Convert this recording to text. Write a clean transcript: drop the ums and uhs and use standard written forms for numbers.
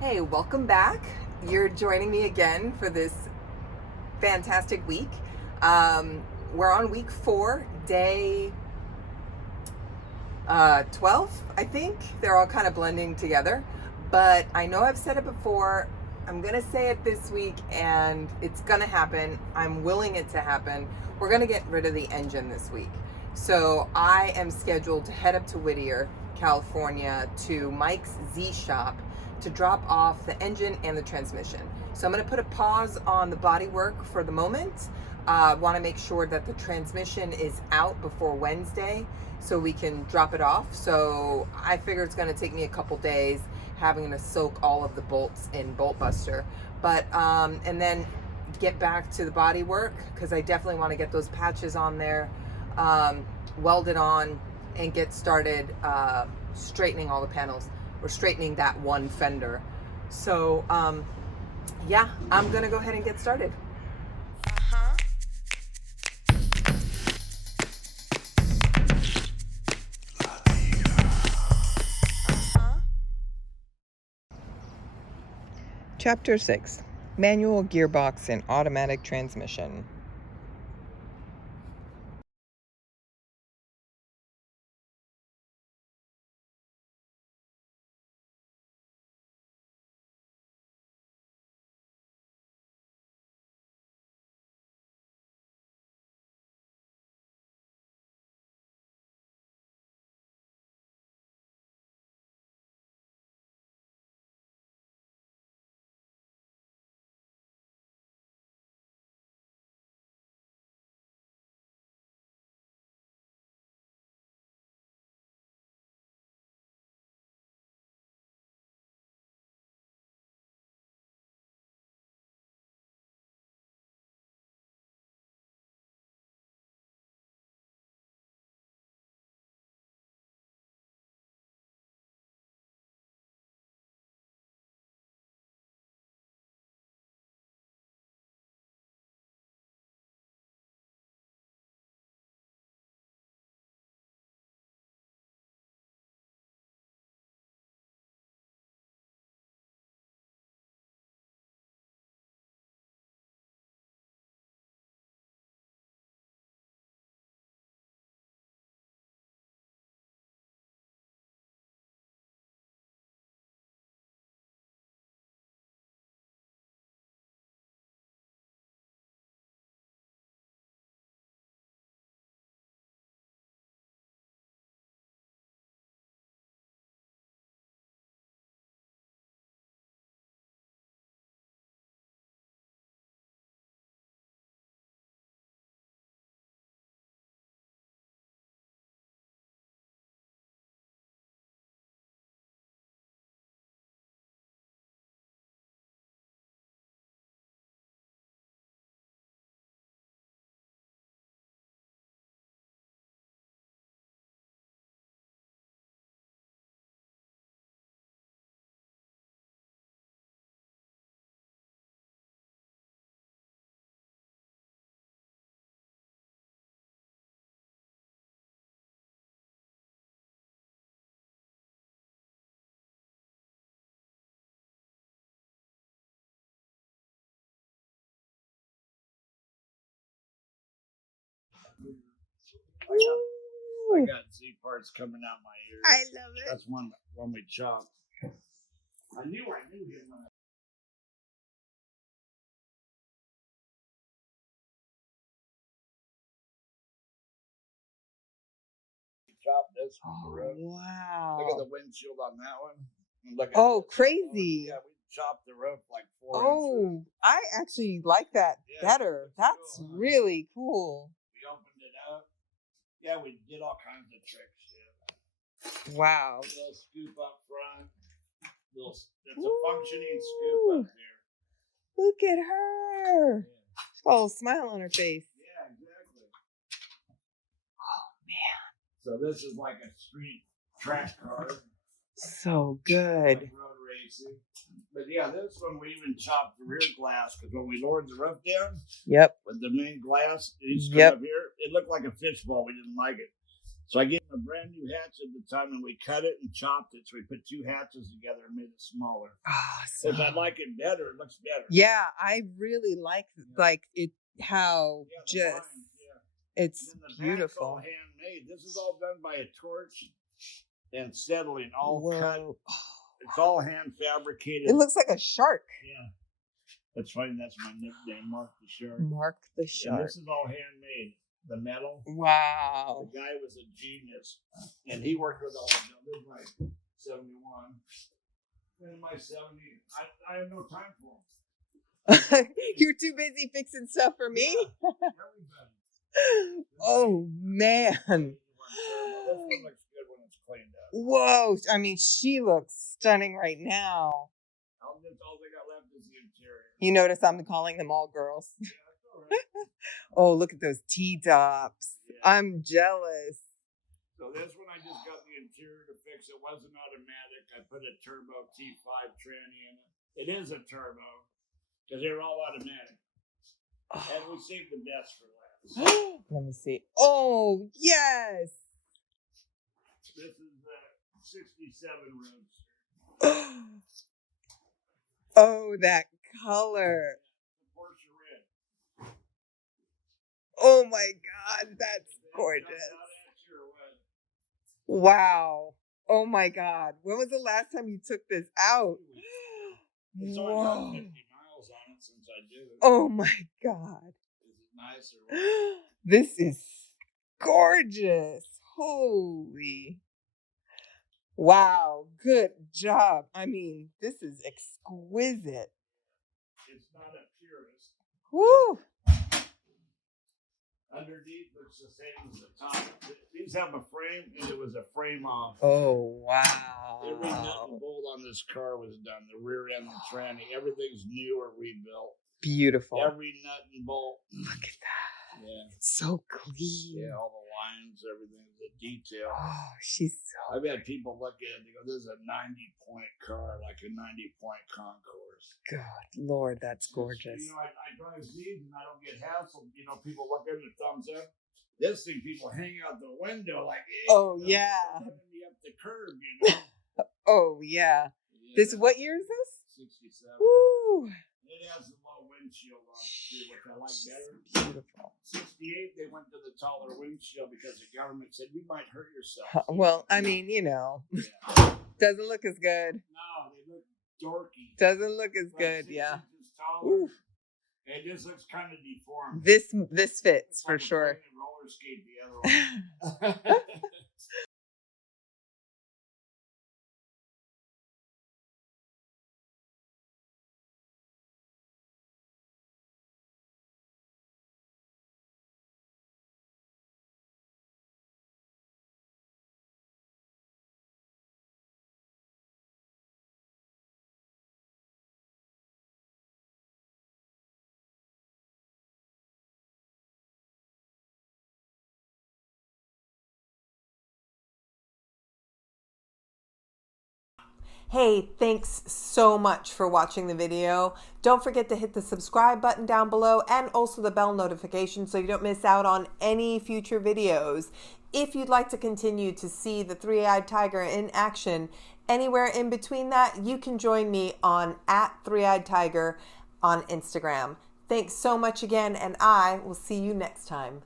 Hey, welcome back. You're joining me again for this fantastic week. Um, we're on week 4, day 12, I think. They're all kind of blending together. But I know I've said it before. I'm going to say it this week, and it's going to happen. I'm willing it to happen. We're going to get rid of the engine this week. So I am scheduled to head up to Whittier, California, to Mike's Z Shop to drop off the engine and the transmission. So I'm going to put a pause on the body work for the moment. Want to make sure that the transmission is out before Wednesday so we can drop it off. So I figure it's going to take me a couple days having to soak all of the bolts in Bolt Buster. But and then get back to the body work because I definitely want to get those patches on there, welded on, and get started straightening all the panels, or straightening that one fender. So yeah, I'm gonna go ahead and get started. Chapter 6, Manual Gearbox and Automatic Transmission. I got Z parts coming out my ears. I love it. That's one we chopped. I knew him when I chopped this on the roof. Wow. Look at the windshield on that one. And look at Oh, this. crazy. Yeah, we chopped the roof like 4 inches. Oh, I actually like that better. That's cool, huh? really cool. We opened it up. Yeah, we did all kinds of tricks. Yeah. Wow. Little scoop up front. It's a functioning scoop up there. Look at her. Yeah. Oh, smile on her face. Yeah, exactly. Oh man. So this is like a street track car. So good. Like road racing. But yeah, this one we even chopped the rear glass because when we lowered the roof down, Yep. with the main glass, it used to come up here. It looked like a fishbowl. We didn't like it. So I gave him a brand new hatchet at the time, and we cut it and chopped it. So we put two hatchets together and made it smaller. Awesome. If I like it better, it looks better. Yeah, I really like it. How the just lines, it's and then the beautiful. back's all handmade. This is all done by a torch and settling, all cut. It's all hand fabricated. It looks like a shark. Yeah. That's funny. That's my nickname, Mark the Shark. Mark the Shark. And this is all handmade. The metal. Wow. The guy was a genius. And he worked with all the this is like 71. And in my 70, I have no time for him. You're too busy fixing stuff for me? Yeah, everybody. Oh, man. This one looks good when it's cleaned up. Whoa. I mean, she looks stunning right now. All they got left is the interior. You notice I'm calling them all girls. Yeah, that's all right. Oh, look at those T-tops. Yeah. I'm jealous. So this one I just got the interior to fix. It wasn't automatic. I put a turbo T5 tranny in it. It is a turbo because they were all automatic. Oh. And we saved the best for last. Let me see. Oh, yes. This is the 67 Roadster. Oh, that color. The Porsche red. Oh my God, that's gorgeous. Wow. Oh my God. When was the last time you took this out? It's only got 50 miles on it since I did it. Oh my God. Is it nice or what? This is gorgeous. Holy. Wow. Good job. I mean, this is exquisite. It's not a purist. Woo. Underneath looks the same as the top. These have a frame, and it was a frame off. Oh, wow. Every nut and bolt on this car was done. The rear end, the tranny, everything's new or rebuilt. Beautiful. Every nut and bolt. Look at that. Yeah. It's so clean. Yeah, all the lines, everything, the detail. Oh, she's so I've had people look at it and go, this is a 90-point car, like a 90-point concourse. God, Lord, that's gorgeous. You know, I drive these and I don't get hassled. You know, people look at the thumbs up. This thing, people hang out the window like, hey, oh, yeah. Me up the curb, you know. Oh, yeah. This, what year is this? 67. Woo. It has a low windshield on it, too, which I like better. Beautiful. 68, they went to the taller windshield because the government said you might hurt yourself. Well, I mean, you know, doesn't look as good. No, they look dorky. Doesn't look as good, yeah. Taller. It just looks kind of deformed. This fits for like sure. Roller skate the other one. Hey, thanks so much for watching the video. Don't forget to hit the subscribe button down below and also the bell notification so you don't miss out on any future videos. If you'd like to continue to see the three-eyed tiger in action anywhere in between that, you can join me on @3eyedtiger on Instagram. Thanks so much again, and I will see you next time.